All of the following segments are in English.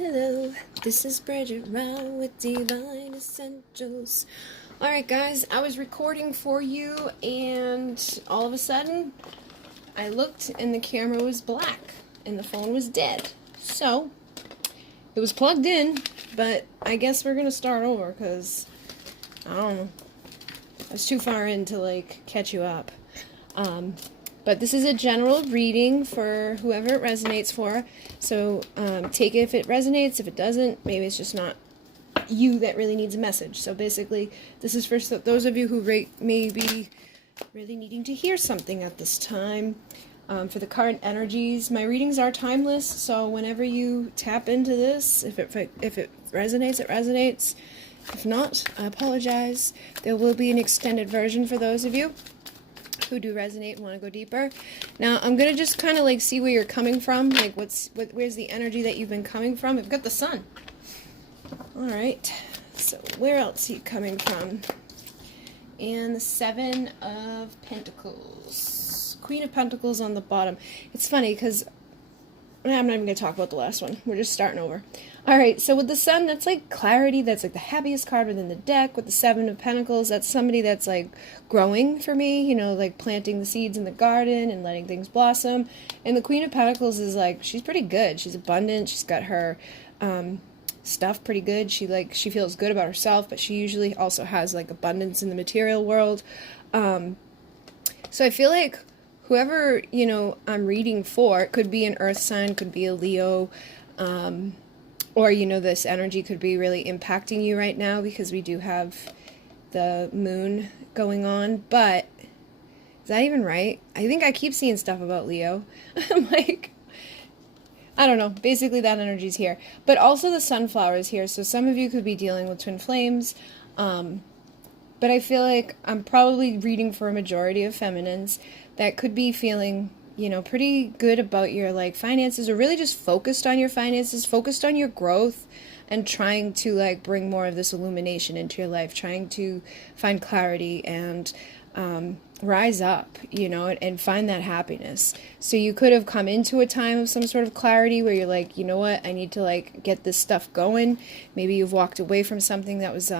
Hello, this is Bridget Round with Divine Essentials. Alright guys, I was recording for you and all of a sudden I looked and the camera was black and the phone was dead. So, it was plugged in, but I guess we're gonna start over because, I don't know, I was too far in to like catch you up. But this is a general reading for whoever it resonates for. So take it if it resonates. If it doesn't, maybe it's just not you that really needs a message. So basically, this is for those of you who may be really needing to hear something at this time. For the current energies, my readings are timeless. So whenever you tap into this, if it resonates, it resonates. If not, I apologize. There will be an extended version for those of you who do resonate and want to go deeper. Now, I'm going to just kind of like see where you're coming from, like where's the energy that you've been coming from. I've got the sun. All right, so where else are you coming from? And the Seven of Pentacles. Queen of Pentacles on the bottom. It's funny because I'm not even going to talk about the last one. We're just starting over. Alright, so with the Sun, that's like clarity. That's like the happiest card within the deck. With the Seven of Pentacles, that's somebody that's like growing for me. You know, like planting the seeds in the garden and letting things blossom. And the Queen of Pentacles is like, she's pretty good. She's abundant. She's got her stuff pretty good. She feels good about herself, but she usually also has like abundance in the material world. So I feel like whoever, you know, I'm reading for, it could be an earth sign, could be a Leo, or, you know, this energy could be really impacting you right now because we do have the moon going on. But is that even right? I think I keep seeing stuff about Leo. I'm like, I don't know. Basically, that energy's here. But also the sunflower is here. So some of you could be dealing with twin flames. But I feel like I'm probably reading for a majority of feminines that could be feeling, you know, pretty good about your like finances, or really just focused on your finances, focused on your growth, and trying to like bring more of this illumination into your life, trying to find clarity and rise up, you know, and find that happiness. So you could have come into a time of some sort of clarity where you're like, you know what, I need to like get this stuff going. Maybe you've walked away from something that was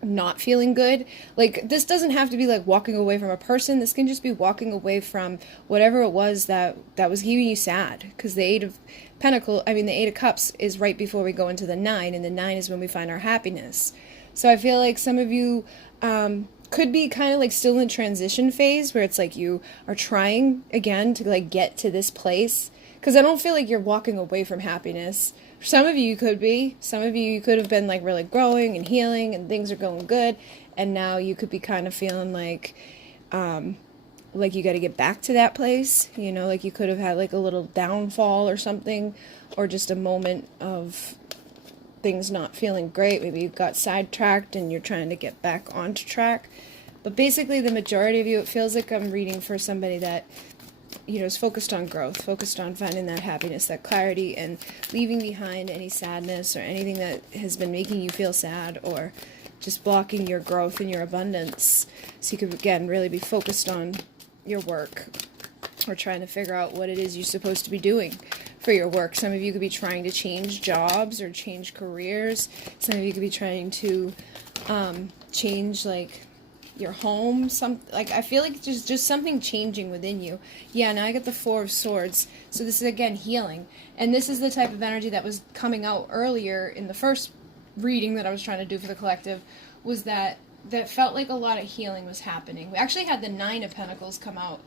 not feeling good. Like, this doesn't have to be like walking away from a person. This can just be walking away from whatever it was that was keeping you sad, because the Eight of Cups is right before we go into the Nine, and the Nine is when we find our happiness. So I feel like some of you could be kind of like still in transition phase where it's like you are trying again to like get to this place, because I don't feel like you're walking away from happiness. Some of you could be. Some of you could have been like really growing and healing and things are going good. And now you could be kind of feeling like you got to get back to that place. You know, like you could have had like a little downfall or something, or just a moment of things not feeling great. Maybe you got sidetracked and you're trying to get back onto track. But basically the majority of you, it feels like I'm reading for somebody that, you know, is focused on growth, focused on finding that happiness, that clarity, and leaving behind any sadness or anything that has been making you feel sad or just blocking your growth and your abundance. So you could, again, really be focused on your work or trying to figure out what it is you're supposed to be doing for your work. Some of you could be trying to change jobs or change careers. Some of you could be trying to change, like, your home. I feel like there's just something changing within you. Yeah, now I get the Four of Swords. So this is, again, healing. And this is the type of energy that was coming out earlier in the first reading that I was trying to do for the collective, was that felt like a lot of healing was happening. We actually had the Nine of Pentacles come out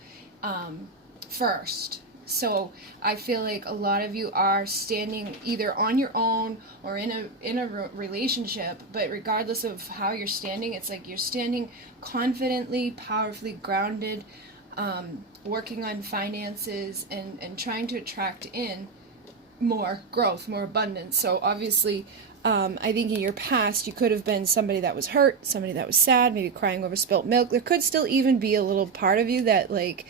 first. So I feel like a lot of you are standing either on your own or in a relationship, but regardless of how you're standing, it's like you're standing confidently, powerfully grounded, working on finances and trying to attract in more growth, more abundance. So obviously, I think in your past, you could have been somebody that was hurt, somebody that was sad, maybe crying over spilt milk. There could still even be a little part of you that like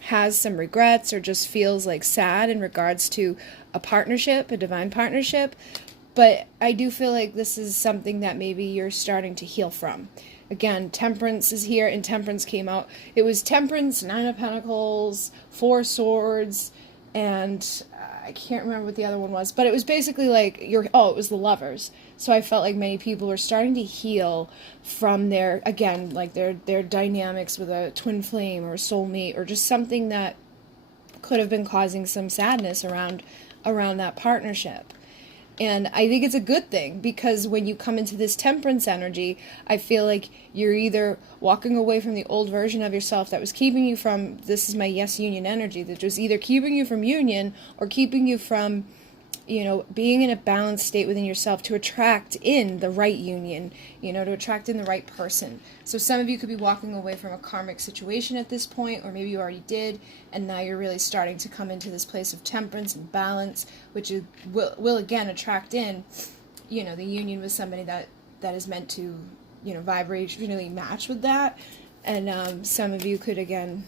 has some regrets or just feels like sad in regards to a partnership, a divine partnership. But I do feel like this is something that maybe you're starting to heal from. Again, Temperance is here, and Temperance came out. It was Temperance, Nine of Pentacles, Four Swords, and I can't remember what the other one was, but it was basically like it was the lovers. So I felt like many people were starting to heal from their, again, like their dynamics with a twin flame or a soulmate, or just something that could have been causing some sadness around that partnership. And I think it's a good thing, because when you come into this temperance energy, I feel like you're either walking away from the old version of yourself that was keeping you from, this is my yes union energy, that was either keeping you from union or keeping you from, being in a balanced state within yourself to attract in the right union, to attract in the right person. So some of you could be walking away from a karmic situation at this point, or maybe you already did, and now you're really starting to come into this place of temperance and balance, which will again attract in, the union with somebody that is meant to, vibrationally match with that. And some of you could, again,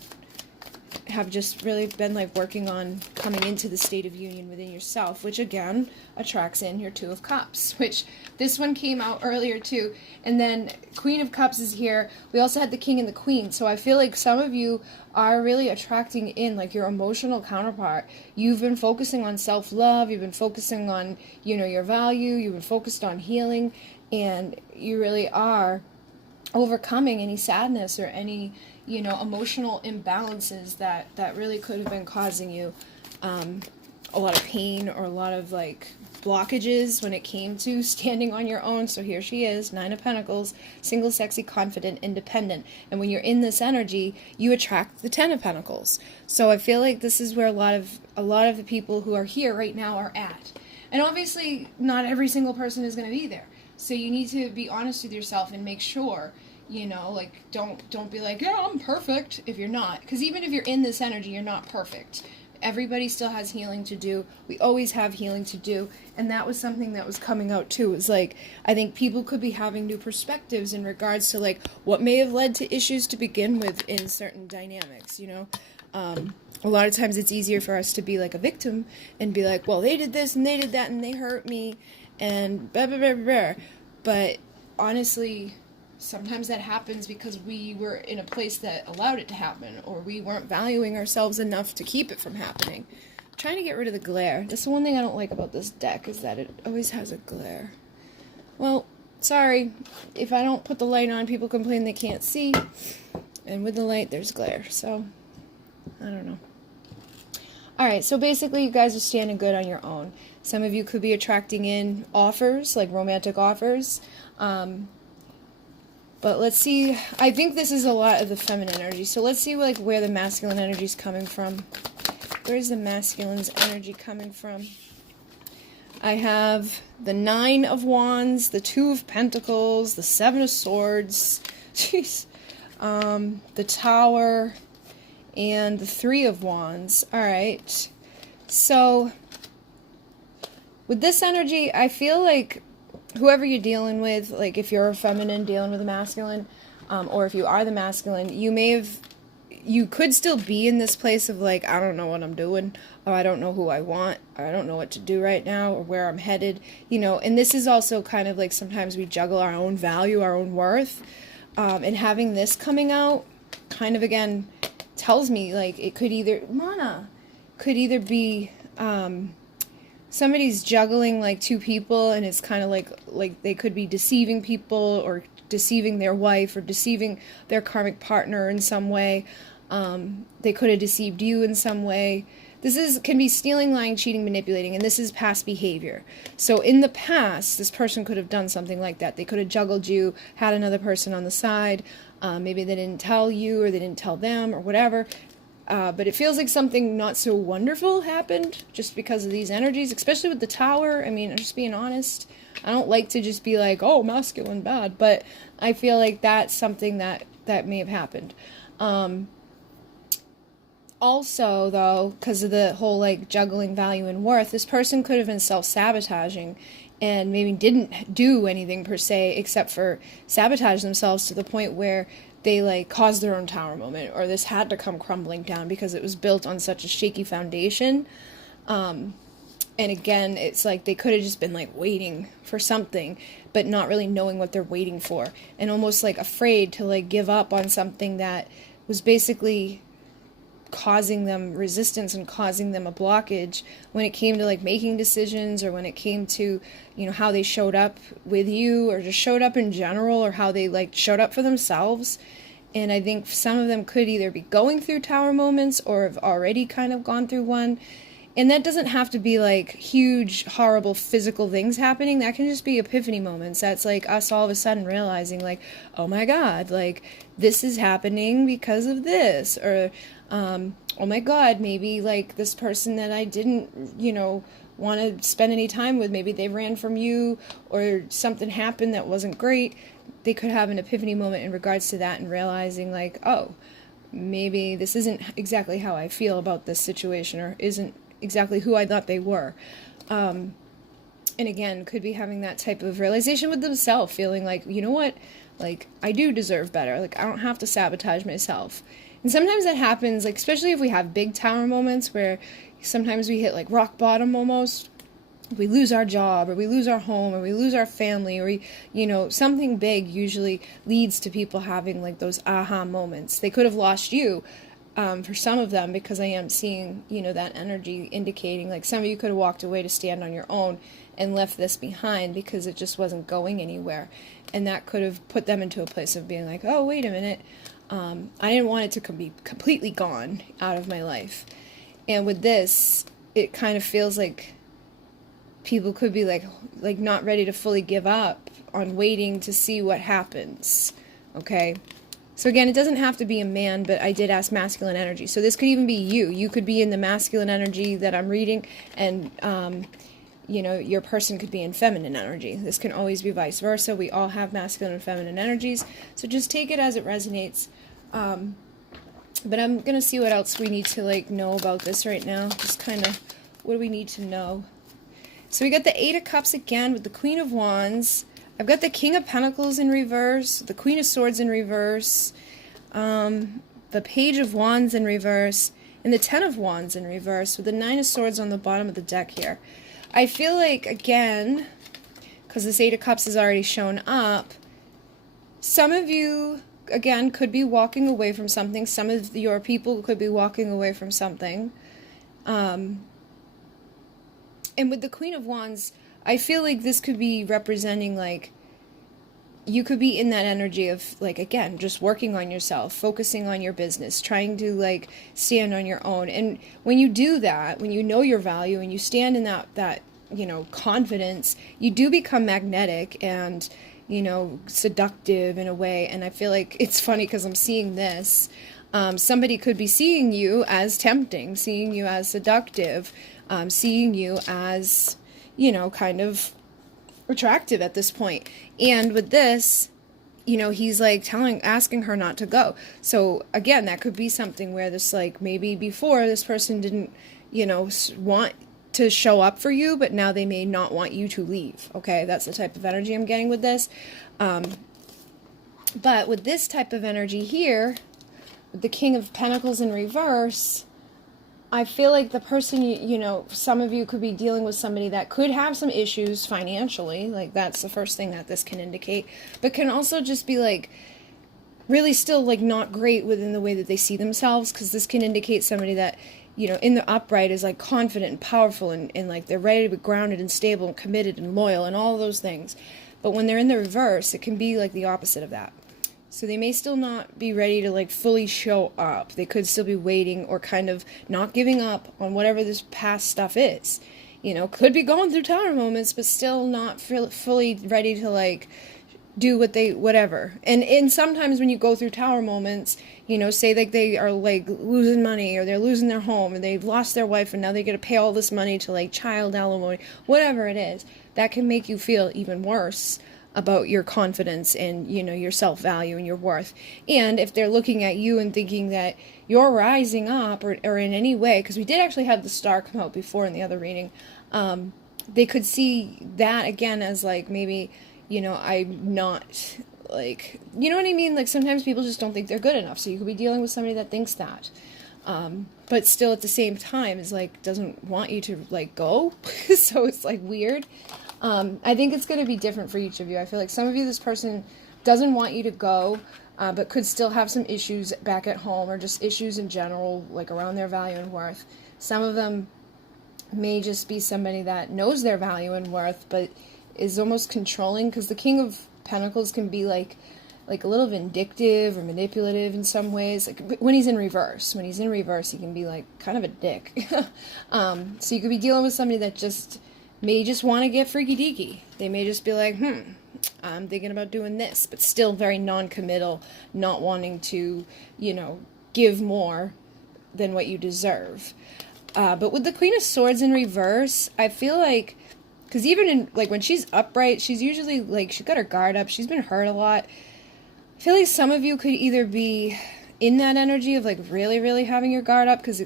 have just really been like working on coming into the state of union within yourself, which again attracts in your Two of Cups, which this one came out earlier too. And then Queen of Cups is here. We also had the King and the Queen. So I feel like some of you are really attracting in like your emotional counterpart. You've been focusing on self-love. You've been focusing on, your value. You've been focused on healing, and you really are overcoming any sadness or any emotional imbalances that really could have been causing you a lot of pain or a lot of like blockages when it came to standing on your own. So here she is, Nine of Pentacles, single, sexy, confident, independent. And when you're in this energy, you attract the Ten of Pentacles. So I feel like this is where a lot of the people who are here right now are at. And obviously not every single person is going to be there. So you need to be honest with yourself and make sure, don't be like, yeah, I'm perfect, if you're not. Because even if you're in this energy, you're not perfect. Everybody still has healing to do. We always have healing to do. And that was something that was coming out too. It was like, I think people could be having new perspectives in regards to like what may have led to issues to begin with in certain dynamics, A lot of times it's easier for us to be like a victim and be like, well, they did this and they did that and they hurt me and blah, blah, blah, blah. But honestly, sometimes that happens because we were in a place that allowed it to happen, or we weren't valuing ourselves enough to keep it from happening. I'm trying to get rid of the glare. That's the one thing I don't like about this deck, is that it always has a glare. Well, sorry. If I don't put the light on, people complain they can't see. And with the light, there's glare. So, I don't know. Alright, so basically you guys are standing good on your own. Some of you could be attracting in offers, like romantic offers. But let's see. I think this is a lot of the feminine energy. So let's see like where the masculine energy is coming from. Where's the masculine's energy coming from? I have the Nine of Wands, the Two of Pentacles, the Seven of Swords, jeez, the Tower, and the Three of Wands. Alright, so with this energy, I feel like whoever you're dealing with, like if you're a feminine dealing with a masculine, or if you are the masculine, you could still be in this place of like, I don't know what I'm doing, or I don't know who I want, or I don't know what to do right now, or where I'm headed, and this is also kind of like sometimes we juggle our own value, our own worth, and having this coming out kind of again tells me like it could either, could either be, somebody's juggling like two people, and it's kind of like they could be deceiving people, or deceiving their wife, or deceiving their karmic partner in some way. They could have deceived you in some way. This can be stealing, lying, cheating, manipulating, and this is past behavior. So in the past, this person could have done something like that. They could have juggled you, had another person on the side. Maybe they didn't tell you, or they didn't tell them, or whatever. But it feels like something not so wonderful happened just because of these energies, especially with the Tower. I mean, I'm just being honest. I don't like to just be like, oh, masculine, bad. But I feel like that's something that may have happened. Also, though, because of the whole, like, juggling value and worth, this person could have been self-sabotaging and maybe didn't do anything per se except for sabotage themselves to the point where they, like, caused their own tower moment, or this had to come crumbling down because it was built on such a shaky foundation. And again, it's like they could have just been, like, waiting for something, but not really knowing what they're waiting for, and almost, like, afraid to, like, give up on something that was basically causing them resistance and causing them a blockage when it came to like making decisions, or when it came to, you know, how they showed up with you, or just showed up in general, or how they like showed up for themselves. And I think some of them could either be going through tower moments or have already kind of gone through one. And that doesn't have to be like huge, horrible physical things happening. That can just be epiphany moments. That's like us all of a sudden realizing like, oh my God, like this is happening because of this. Or, oh my God, maybe like this person that I didn't, you know, want to spend any time with, maybe they ran from you, or something happened that wasn't great. They could have an epiphany moment in regards to that, and realizing like, oh, maybe this isn't exactly how I feel about this situation, or isn't exactly who I thought they were. And again, could be having that type of realization with themselves, feeling like, you know what, like I do deserve better. Like I don't have to sabotage myself. And sometimes that happens, like especially if we have big tower moments where sometimes we hit like rock bottom almost. We lose our job, or we lose our home, or we lose our family, or we, you know, something big usually leads to people having like those aha moments. They could have lost you, for some of them, because I am seeing, you know, that energy indicating like some of you could have walked away to stand on your own and left this behind because it just wasn't going anywhere. And that could have put them into a place of being like, oh, wait a minute, I didn't want it to be completely gone out of my life. And with this, it kind of feels like people could be like not ready to fully give up on waiting to see what happens. Okay. So again, it doesn't have to be a man, but I did ask masculine energy. So this could even be you. You could be in the masculine energy that I'm reading, and, you know, your person could be in feminine energy. This can always be vice versa. We all have masculine and feminine energies. So just take it as it resonates. But I'm going to see what else we need to, like, know about this right now. Just kind of, what do we need to know? So we got the Eight of Cups again with the Queen of Wands. I've got the King of Pentacles in reverse, the Queen of Swords in reverse, the Page of Wands in reverse, and the Ten of Wands in reverse, with the Nine of Swords on the bottom of the deck here. I feel like, again, because this Eight of Cups has already shown up, some of you, again, could be walking away from something. Some of your people could be walking away from something. And with the Queen of Wands, I feel like this could be representing, like, you could be in that energy of, like, again, just working on yourself, focusing on your business, trying to, like, stand on your own. And when you do that, when you know your value and you stand in that you know, confidence, you do become magnetic and, you know, seductive in a way. And I feel like it's funny because I'm seeing this. Somebody could be seeing you as tempting, seeing you as seductive, seeing you as, you know, kind of attractive at this point. And with this, you know, he's like asking her not to go. So again, that could be something where this, like, maybe before this person didn't, you know, want to show up for you, but now they may not want you to leave. Okay, that's the type of energy I'm getting with this. But with this type of energy here, with the King of Pentacles in reverse, I feel like the person, you know, some of you could be dealing with somebody that could have some issues financially. Like, that's the first thing that this can indicate. But can also just be, like, really still, like, not great within the way that they see themselves. Because this can indicate somebody that, you know, in the upright is, like, confident and powerful. And like, they're ready to be grounded and stable and committed and loyal and all of those things. But when they're in the reverse, it can be, like, the opposite of that. So they may still not be ready to, like, fully show up. They could still be waiting or kind of not giving up on whatever this past stuff is. You know, could be going through tower moments, but still not fully ready to, like, do whatever. And sometimes when you go through tower moments, you know, say like they are, like, losing money, or they're losing their home, and they've lost their wife, and now they got to pay all this money to, like, child alimony, whatever it is, that can make you feel even worse about your confidence and, you know, your self-value and your worth. And if they're looking at you and thinking that you're rising up or in any way, because we did actually have the star come out before in the other reading, they could see that again as, like, maybe, you know, I'm not, like, you know what I mean? Like, sometimes people just don't think they're good enough. So you could be dealing with somebody that thinks that. But still at the same time is, like, doesn't want you to, like, go. So it's, like, weird. I think it's going to be different for each of you. I feel like some of you, this person doesn't want you to go, but could still have some issues back at home, or just issues in general, like around their value and worth. Some of them may just be somebody that knows their value and worth, but is almost controlling, because the King of Pentacles can be like a little vindictive or manipulative in some ways. Like when he's in reverse. When he's in reverse, he can be like kind of a dick. So you could be dealing with somebody that just may just want to get freaky deaky. They may just be like, I'm thinking about doing this, but still very non-committal, not wanting to, you know, give more than what you deserve. But with the Queen of Swords in reverse, I feel like, because even in, like, when she's upright, she's usually, like, she's got her guard up, she's been hurt a lot. I feel like some of you could either be in that energy of, like, really, really having your guard up, because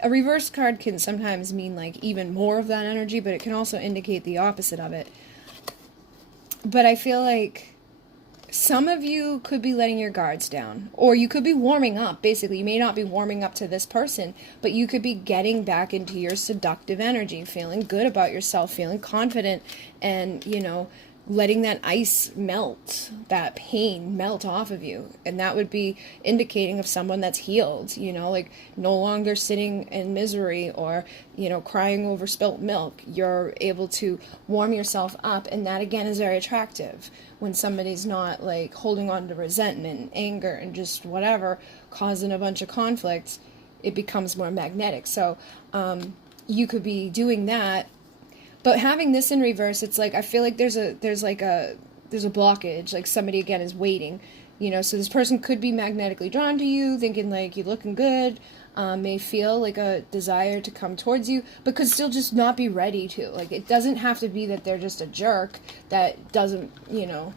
a reverse card can sometimes mean, like, even more of that energy, but it can also indicate the opposite of it. But I feel like some of you could be letting your guards down, or you could be warming up. Basically, you may not be warming up to this person, but you could be getting back into your seductive energy, feeling good about yourself, feeling confident, and, you know, letting that ice melt, that pain melt off of you. And that would be indicating of someone that's healed, you know, like no longer sitting in misery or, you know, crying over spilt milk. You're able to warm yourself up, and that again is very attractive. When somebody's not like holding on to resentment, anger, and just whatever, causing a bunch of conflicts, it becomes more magnetic. So you could be doing that. But having this in reverse, it's like, I feel like there's a blockage, like somebody again is waiting, you know, so this person could be magnetically drawn to you, thinking like you're looking good, may feel like a desire to come towards you, but could still just not be ready to. Like, it doesn't have to be that they're just a jerk that doesn't, you know,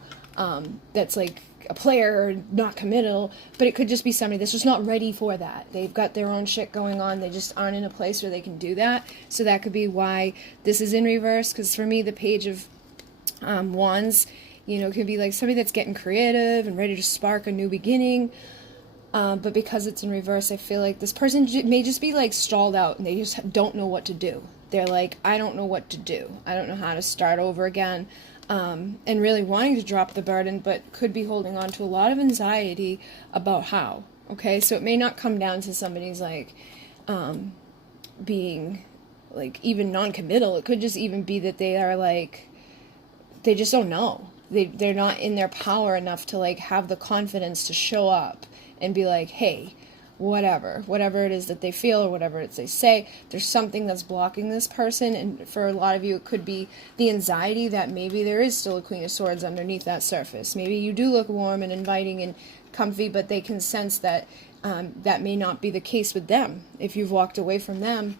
that's like a player or not committal, but it could just be somebody that's just not ready for that. They've got their own shit going on. They just aren't in a place where they can do that. So that could be why this is in reverse. Because for me, the Page of Wands, you know, can be like somebody that's getting creative and ready to spark a new beginning. But because it's in reverse, I feel like this person may just be like stalled out and they just don't know what to do. They're like, I don't know what to do. I don't know how to start over again. And really wanting to drop the burden, but could be holding on to a lot of anxiety about how. Okay, so it may not come down to somebody's like being like even non-committal. It could just even be that they are like, they just don't know. They're not in their power enough to like have the confidence to show up and be like, hey, whatever it is that they feel or whatever it is they say, there's something that's blocking this person. And for a lot of you, it could be the anxiety that maybe there is still a Queen of Swords underneath that surface. Maybe you do look warm and inviting and comfy, but they can sense that that may not be the case with them. If you've walked away from them,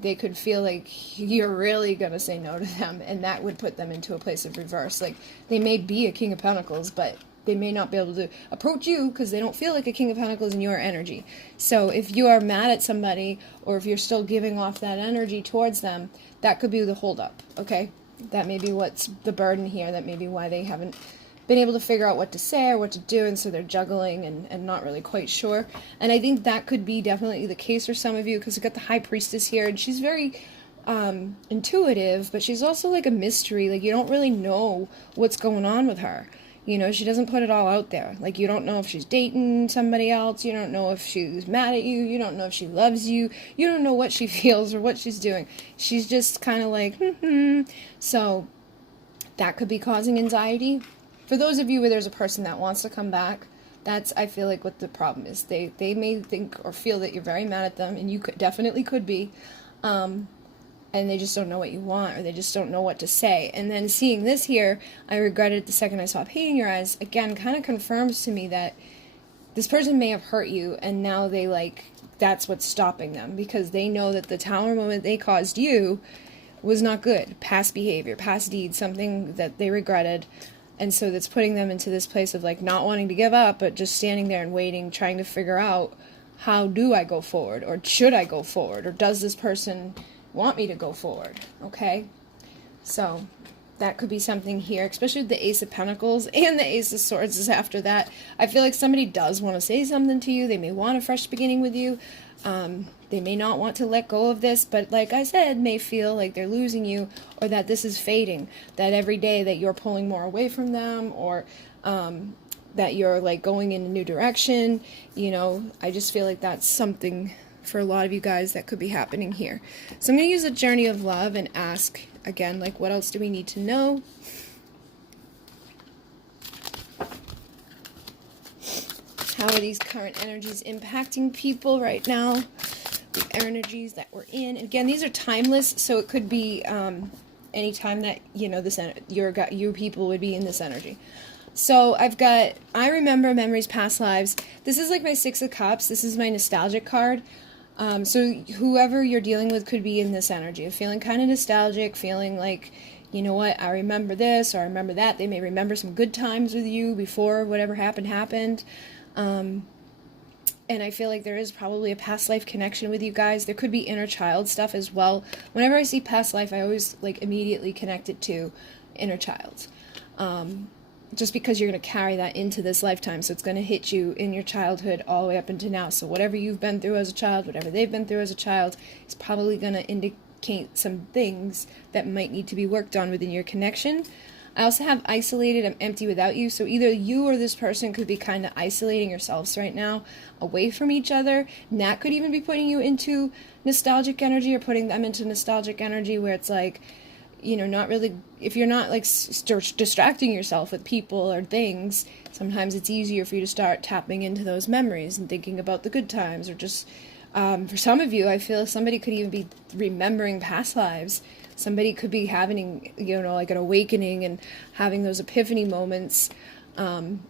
they could feel like you're really going to say no to them, and that would put them into a place of reverse. Like, they may be a King of Pentacles, but they may not be able to approach you because they don't feel like a King of Pentacles in your energy. So if you are mad at somebody, or if you're still giving off that energy towards them, that could be the holdup, okay? That may be what's the burden here. That may be why they haven't been able to figure out what to say or what to do, and so they're juggling and not really quite sure. And I think that could be definitely the case for some of you, because we've got the High Priestess here, and she's very intuitive, but she's also like a mystery. Like, you don't really know what's going on with her. You know, she doesn't put it all out there. Like, you don't know if she's dating somebody else. You don't know if she's mad at you. You don't know if she loves you. You don't know what she feels or what she's doing. She's just kind of like, So that could be causing anxiety. For those of you where there's a person that wants to come back, that's, I feel like, what the problem is. They may think or feel that you're very mad at them, and you definitely could be. And they just don't know what you want, or they just don't know what to say. And then seeing this here, I regretted it the second I saw pain in your eyes, again, kind of confirms to me that this person may have hurt you, and now they, like, that's what's stopping them, because they know that the Tower moment they caused you was not good. Past behavior, past deeds, something that they regretted. And so that's putting them into this place of, like, not wanting to give up, but just standing there and waiting, trying to figure out, how do I go forward? Or should I go forward? Or does this person want me to go forward? Okay, so that could be something here, especially with the Ace of Pentacles and the Ace of Swords is after that. I feel like somebody does want to say something to you. They may want a fresh beginning with you. They may not want to let go of this, but like I said, may feel like they're losing you, or that this is fading, that every day that you're pulling more away from them, or that you're like going in a new direction. You know, I just feel like that's something for a lot of you guys that could be happening here. So I'm going to use a journey of love and ask again, like, what else do we need to know? How are these current energies impacting people right now? The energies that we're in. And again, these are timeless, so it could be any time that, you know, your people would be in this energy. So I've got, I remember memories, past lives. This is like my Six of Cups. This is my nostalgic card. So whoever you're dealing with could be in this energy of feeling kind of nostalgic, feeling like, you know what, I remember this or I remember that. They may remember some good times with you before whatever happened. And I feel like there is probably a past life connection with you guys. There could be inner child stuff as well. Whenever I see past life, I always like immediately connect it to inner child. Just because you're going to carry that into this lifetime. So it's going to hit you in your childhood all the way up into now. So whatever you've been through as a child, whatever they've been through as a child, is probably going to indicate some things that might need to be worked on within your connection. I also have isolated, I'm empty without you. So either you or this person could be kind of isolating yourselves right now away from each other. And that could even be putting you into nostalgic energy or putting them into nostalgic energy where it's like, you know, not really, if you're not like distracting yourself with people or things, sometimes it's easier for you to start tapping into those memories and thinking about the good times or just, for some of you, I feel somebody could even be remembering past lives. Somebody could be having, you know, like an awakening and having those epiphany moments, and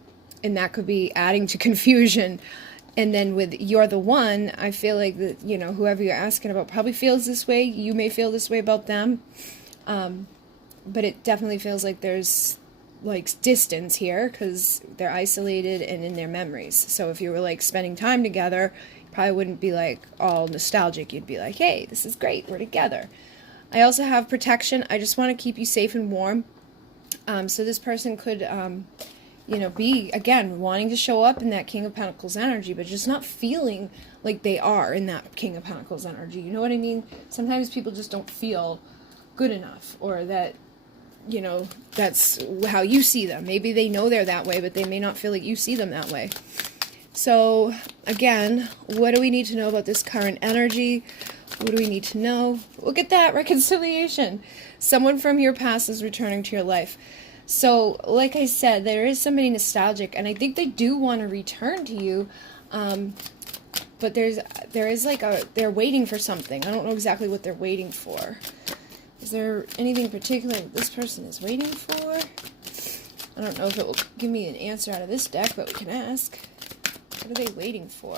that could be adding to confusion. And then with You're the One, I feel like that, you know, whoever you're asking about probably feels this way. You may feel this way about them, but it definitely feels like there's like distance here because they're isolated and in their memories. So if you were like spending time together, you probably wouldn't be like all nostalgic. You'd be like, hey, this is great, we're together. I also have protection. I just want to keep you safe and warm. So this person could, you know, be, again, wanting to show up in that King of Pentacles energy, but just not feeling like they are in that King of Pentacles energy. You know what I mean? Sometimes people just don't feel good enough, or that, you know, that's how you see them. Maybe they know they're that way, but they may not feel like you see them that way. So, again, what do we need to know about this current energy? What do we need to know? Look at that, reconciliation. Someone from your past is returning to your life. So, like I said, there is somebody nostalgic, and I think they do want to return to you, but there is like they're waiting for something. I don't know exactly what they're waiting for. Is there anything particular that this person is waiting for? I don't know if it will give me an answer out of this deck, but we can ask. What are they waiting for?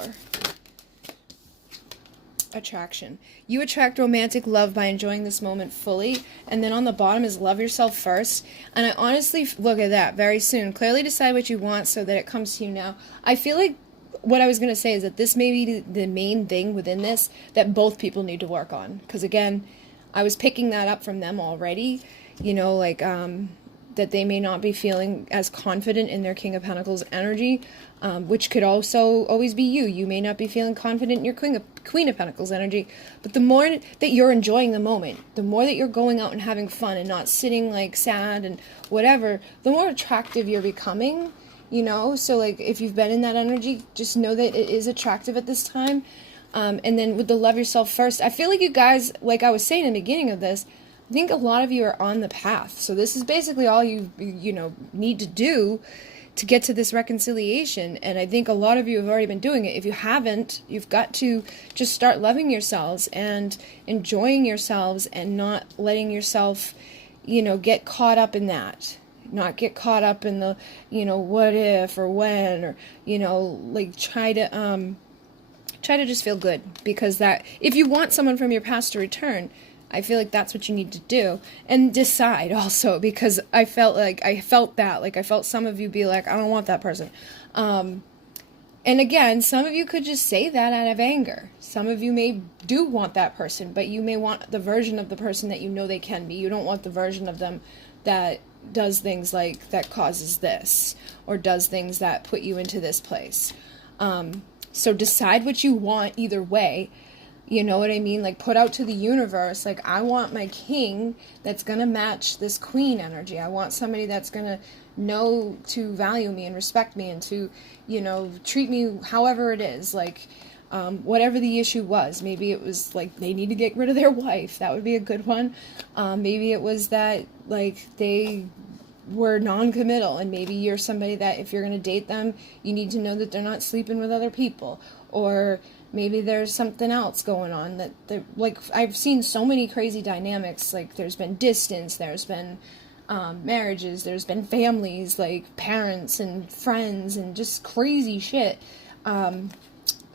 Attraction. You attract romantic love by enjoying this moment fully. And then on the bottom is love yourself first. And I honestly, look at that, very soon. Clearly decide what you want so that it comes to you now. I feel like what I was going to say is that this may be the main thing within this that both people need to work on. Because again, I was picking that up from them already. You know, like, that they may not be feeling as confident in their King of Pentacles energy, which could also always be you. You may not be feeling confident in your Queen of Pentacles energy, but the more that you're enjoying the moment, the more that you're going out and having fun and not sitting like sad and whatever, the more attractive you're becoming, you know? So like if you've been in that energy, just know that it is attractive at this time. And then with the love yourself first, I feel like you guys, like I was saying in the beginning of this, I think a lot of you are on the path. So this is basically all you know, need to do to get to this reconciliation. And I think a lot of you have already been doing it. If you haven't, you've got to just start loving yourselves and enjoying yourselves and not letting yourself, you know, get caught up in that. Not get caught up in the, you know, what if or when, or, you know, like try to just feel good. Because that, if you want someone from your past to return, I feel like that's what you need to do. And decide also, because I felt some of you be like, I don't want that person. And again, some of you could just say that out of anger. Some of you do want that person, but you may want the version of the person that you know they can be. You don't want the version of them that does things like, that causes this, or does things that put you into this place. So decide what you want either way. You know what I mean? Like, put out to the universe, like, I want my king that's going to match this queen energy. I want somebody that's going to know to value me and respect me and to, you know, treat me however it is. Like, whatever the issue was. Maybe it was, like, they need to get rid of their wife. That would be a good one. Maybe it was that, like, they were non-committal, and maybe you're somebody that if you're going to date them, you need to know that they're not sleeping with other people. Or maybe there's something else going on that, like, I've seen so many crazy dynamics. Like, there's been distance, there's been marriages, there's been families, like parents and friends, and just crazy shit.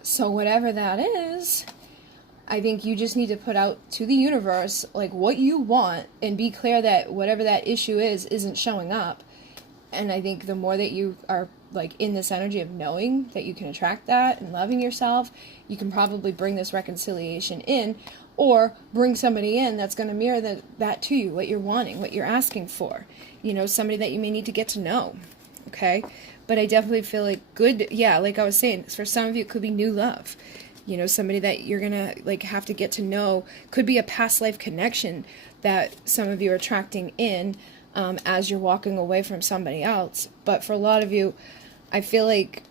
So whatever that is, I think you just need to put out to the universe, like, what you want, and be clear that whatever that issue is isn't showing up. And I think the more that you are, like, in this energy of knowing that you can attract that and loving yourself, you can probably bring this reconciliation in, or bring somebody in that's going to mirror that to you, what you're wanting, what you're asking for. You know, somebody that you may need to get to know, okay? But I definitely feel like good, yeah, like I was saying, for some of you it could be new love. You know, somebody that you're going to, like, have to get to know. Could be a past life connection that some of you are attracting in as you're walking away from somebody else. But for a lot of you, I feel like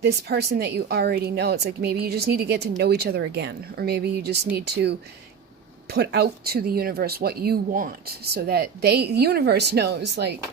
this person that you already know, it's like maybe you just need to get to know each other again. Or maybe you just need to put out to the universe what you want, so that the universe knows, like,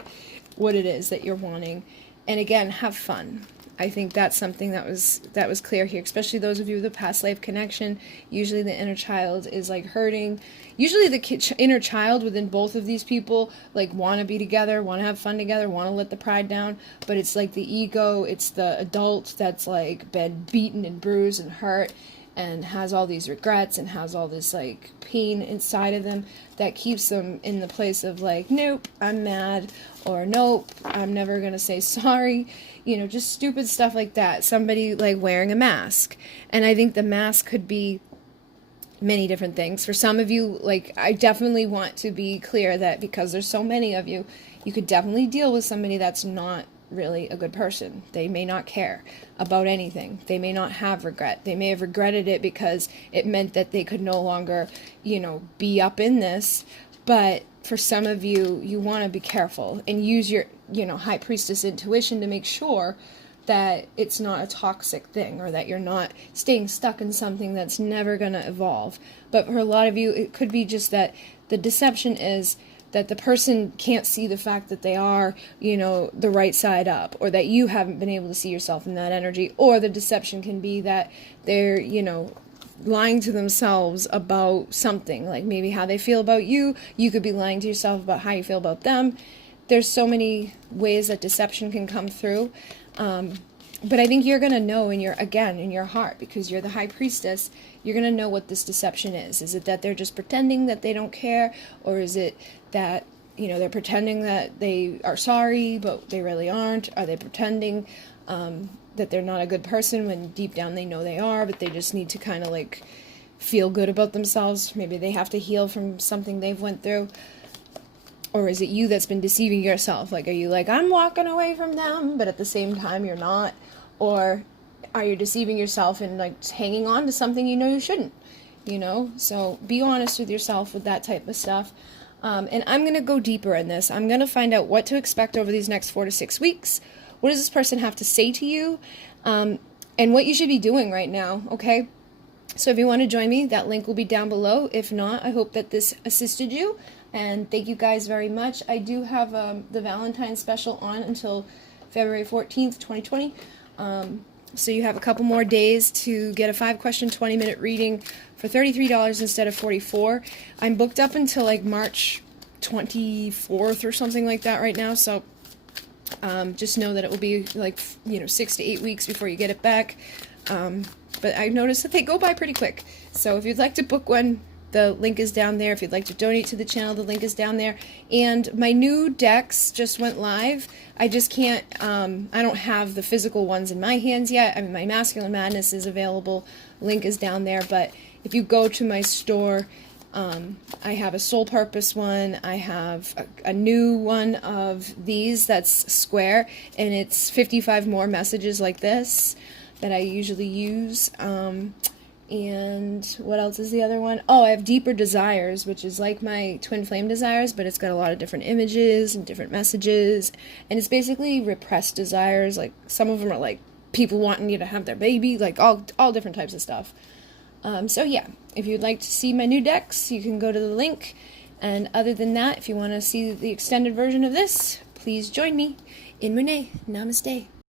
what it is that you're wanting. And again, have fun. I think that's something that was clear here, especially those of you with a past life connection. Usually the inner child is, like, hurting. Usually the inner child within both of these people, like, want to be together, want to have fun together, want to let the pride down, but it's like the ego, it's the adult that's, like, been beaten and bruised and hurt and has all these regrets and has all this, like, pain inside of them that keeps them in the place of, like, nope, I'm mad, or nope, I'm never going to say sorry. You know, just stupid stuff like that. Somebody, like, wearing a mask. And I think the mask could be many different things. For some of you, like, I definitely want to be clear that because there's so many of you, you could definitely deal with somebody that's not really a good person. They may not care about anything. They may not have regret. They may have regretted it because it meant that they could no longer, you know, be up in this. But for some of you, you want to be careful and use your, you know, high priestess intuition to make sure that it's not a toxic thing, or that you're not staying stuck in something that's never going to evolve. But for a lot of you, it could be just that the deception is that the person can't see the fact that they are, you know, the right side up, or that you haven't been able to see yourself in that energy. Or the deception can be that they're, you know, lying to themselves about something, like maybe how they feel about you. You could be lying to yourself about how you feel about them. There's so many ways that deception can come through. But I think you're going to know in your heart, because you're the high priestess, you're going to know what this deception is. Is it that they're just pretending that they don't care? Or is it that, you know, they're pretending that they are sorry, but they really aren't? Are they pretending that they're not a good person when deep down they know they are, but they just need to kind of, like, feel good about themselves? Maybe they have to heal from something they've went through. Or is it you that's been deceiving yourself? Like, are you like, I'm walking away from them, but at the same time you're not? Or are you deceiving yourself and, like, hanging on to something you know you shouldn't? You know? So be honest with yourself with that type of stuff. And I'm going to go deeper in this. I'm going to find out what to expect over these next 4 to 6 weeks. What does this person have to say to you? And what you should be doing right now, okay? So if you want to join me, that link will be down below. If not, I hope that this assisted you. And thank you guys very much. I do have the Valentine's special on until February 14th, 2020. So you have a couple more days to get a 5-question, 20-minute reading for $33 instead of $44. I'm booked up until, like, March 24th or something like that right now. So just know that it will be, like, you know, 6 to 8 weeks before you get it back. But I noticed that they go by pretty quick. So if you'd like to book one, the link is down there. If you'd like to donate to the channel, the link is down there. And my new decks just went live. I just can't, I don't have the physical ones in my hands yet. I mean, my Masculine Madness is available. Link is down there. But if you go to my store, I have a Soul Purpose one. I have a new one of these that's square. And it's 55 more messages like this that I usually use. And what else is the other one? Oh, I have Deeper Desires, which is like my Twin Flame Desires, but it's got a lot of different images and different messages. And it's basically repressed desires. Like, some of them are like people wanting you to have their baby, like all different types of stuff. So yeah, if you'd like to see my new decks, you can go to the link. And other than that, if you want to see the extended version of this, please join me in Renee. Namaste.